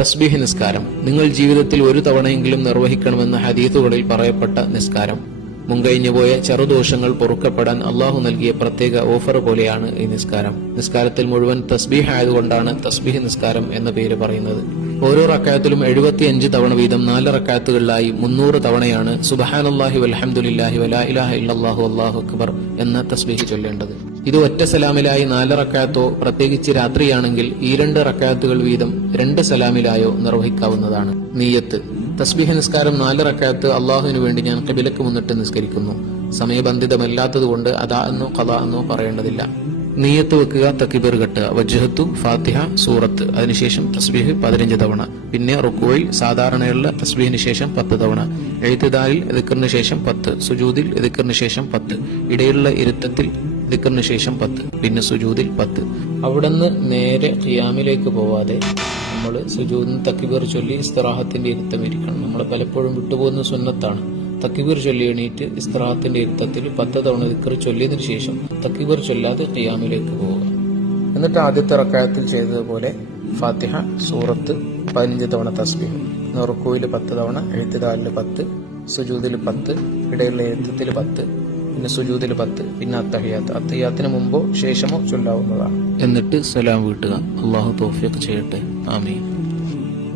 തസ്ബീഹ് നിസ്കാരം നിങ്ങൾ ജീവിതത്തിൽ ഒരു തവണയെങ്കിലും നിർവഹിക്കണമെന്ന ഹദീസുകളിൽ പറയപ്പെട്ട നിസ്കാരം. മുൻകഴിഞ്ഞുപോയ ചെറുദോഷങ്ങൾ പൊറുക്കപ്പെടാൻ അള്ളാഹു നൽകിയ പ്രത്യേക ഓഫർ പോലെയാണ് ഈ നിസ്കാരം. നിസ്കാരത്തിൽ മുഴുവൻ തസ്ബീഹ് ആയതുകൊണ്ടാണ് തസ്ബീഹ് നിസ്കാരം എന്ന പേര് പറയുന്നത്. ഓരോ റക്അത്തിലും 75 തവണ വീതം 4 റക്അത്തുകളിലായി 300 തവണയാണ് സുബ്ഹാനല്ലാഹി വൽഹംദുലില്ലാഹി വലാ ഇലാഹ ഇല്ലല്ലാഹു അല്ലാഹു അക്ബർ എന്ന തസ്ബീഹ് ചൊല്ലേണ്ടത്. ഇത് ഒറ്റ സലാമിലായി 4 റക്അത്തോ പ്രത്യേകിച്ച് രാത്രിയാണെങ്കിൽ ഈ 2 റക്അത്തുകൾ വീതം 2 സലാമിലായോ നിർവഹിക്കാവുന്നതാണ്. നിയ്യത്ത്. തസ്ബീഹ് നിസ്കാരം 4 റക്അത്ത് അള്ളാഹുവിനു വേണ്ടി ഞാൻ ഖിബലക്ക് മുന്നിട്ട് നിസ്കരിക്കുന്നു. സമയബന്ധിതമല്ലാത്തതുകൊണ്ട് അദാ എന്നോ ഖദാ എന്നോ പറയേണ്ടതില്ല. നിയ്യത്ത് വെക്കുക, തക്ബീർ കെട്ടുക, വജ്ഹത്തു, ഫാത്തിഹ, സൂറത്ത്, അതിനുശേഷം തസ്ബീഹ് 15 തവണ, പിന്നെ റുക്കൂയിൽ സാധാരണയുള്ള തസ്ബീഹിന് ശേഷം 10 തവണ, എഴുത്തിദാലിൽ ദിക്റിന് ശേഷം 10, സുജൂദിൽ ദിക്റിന് ശേഷം 10, ഇടയിലുള്ള ഇരുത്തത്തിൽ ദിക്റിന് ശേഷം 10, പിന്നെ സുജൂദിൽ 10. അവിടുന്ന് നേരെ ഖിയാമിലേക്ക് പോവാതെ നമ്മൾ സുജൂദിന് തക്ബീർ ചൊല്ലി ഇസ്തിറാഹത്തിന്റെ ഇരുത്തം ഇരിക്കണം. നമ്മൾ പലപ്പോഴും വിട്ടുപോകുന്ന സുന്നത്താണ്. തക്ബീർ ചൊല്ലി എണീറ്റ് ഇസ്തിറാഹത്തിന്റെ ഇരുത്തത്തിൽ 10 തവണ ദിക്ർ ചൊല്ലിയതിനു ശേഷം തക്ബീർ ചൊല്ലാതെ ഖിയാമിലേക്ക് പോവുക. എന്നിട്ട് ആദ്യത്തെ റക്അത്തിൽ ചെയ്തതുപോലെ ഫാത്തിഹ, സൂറത്ത് 15 തവണ തസ്ബീഹ്, റുക്കൂയിൽ 10 തവണ, എഴുത്തിദാലിൽ 10, സുജൂദിൽ 10, ഇടയിലുള്ള ഇരുത്തത്തിൽ 10, പിന്നെ സുജൂദിൽ 10, പിന്നെ അത്തഹിയാത്തിന് മുമ്പോ ശേഷമോ ചൊല്ലാവുന്നതാണ്. എന്നിട്ട് സലാം വീട്ടുക. അള്ളാഹു തൗഫീഖ് ചെയ്യട്ടെ. ആമീൻ.